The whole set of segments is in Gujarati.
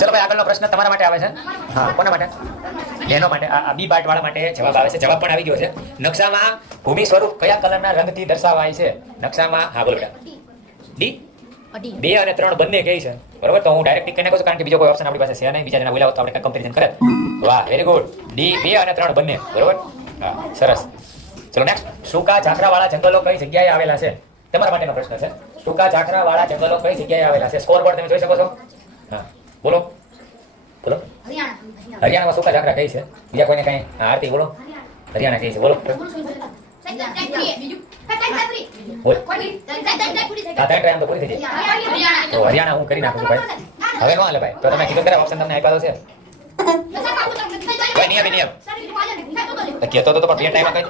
ચલો ભાઈ આગળનો પ્રશ્ન તમારા માટે આવે છે. હા, કોના માટે? બહેનો માટે. આ બી પાર્ટ વાળા માટે જવાબ આવે છે. જવાબ પણ આવી ગયો છે. નકશામાં ભૂમિ સ્વરૂપ કયા કલરના રંગથી દર્શાવાય છે? નકશામાં હા બોલો બેટા. ડી 2 અને 3 બંને કહે છે. બરોબર, તો હું ડાયરેક્ટ ટિક કરીને કહું છું કારણ કે બીજો કોઈ ઓપ્શન આપણી પાસે છે નહીં. બીજા જણા બોલાવો તો આપણે કમ્પેરિઝન કરે. વાહ, વેરી ગુડ. ડી 2 અને 3 બંને. બરોબર, હા સરસ. ચલો નેક્સ્ટ. સૂકા ઝાકરા વાળા જંગલો કઈ જગ્યાએ આવેલા છે? તમારા માટેનો પ્રશ્ન છે. સૂકા ઝાકરા વાળા જંગલો કઈ જગ્યાએ આવેલા છે? સ્કોર બોર્ડ તમે જોઈ શકો છો. હા બોલો બોલો. હરિયાણામાં સૂકા ઝાકરા કઈ છે? બીજા કોઈને કઈ? હા આરતી બોલો. હરિયાણા કઈ છે? બોલો. બોલ. હા ત્રણ ટ્રામ તો પૂરી થઈ જાય. તો હરિયાણા હું કરી નાખું છું ભાઈ. હવે નો હાલે ભાઈ. તો તમે કીધું ખરા ઓપ્શન તમને આપ્યા તો છે. કોઈ નિયમ નિયમ કહેતો તો પણ બે ટાઈમ કઈ.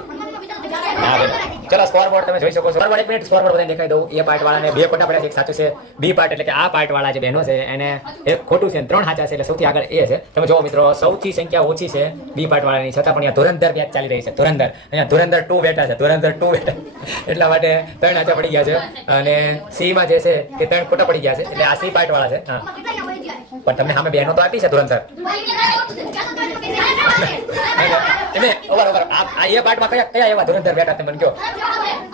હા ભાઈ ચલો સ્કોર બોર્ડ તમે જોઈ શકો છો. Score board 1 minute score board બધાને દેખાઈ દઉં. એ પાર્ટ વાળાને 2 ખોટા પડ્યા છે, એક સાચું છે. બી પાર્ટ એટલે કે આ પાર્ટ વાળા જે બહેનો છે એને એક ખોટું છે, 3 સાચા છે. એટલે સૌથી આગળ એ છે. તમે જોવો મિત્રો, સૌથી સંખ્યા ઓછી છે બી પાર્ટ વાળાની, છતાં પણ અહીંયા ધુરંધર મેચ ચાલી રહી છે. ધુરંધર અહીંયા ધુરંધર 2 બેઠા છે. ધુરંધર 2 બેઠા એટલા માટે 3 સાચા પડી ગયા છે. અને સી માં જે છે એ 3 ખોટા પડી ગયા છે. એટલે આ સી પાર્ટ વાળા છે. હા પણ તમને સામે બહેનો તો આપી છે ધુરંધર. એટલે બરાબર આ એ પાર્ટમાં કયા એવા ધુરંધર બેઠા તમે મને કહો.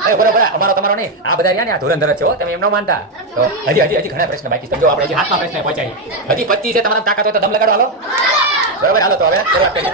અરે બરાબર, અમારો તમારો નહીં, આ બધા રહ્યા ને આ ધુરંધર જ છે. તમે એમ ન માનતા. તો હજી ઘણા પ્રશ્ન બાકી છે. જો આપણે હજી હાથમાં પ્રશ્ન પહોંચાય. હજી 25 છે. તમારા તાકાત હોય તો દમ લગાડો. હાલો બરાબર, હાલો તો હવે શરૂઆત કરીએ.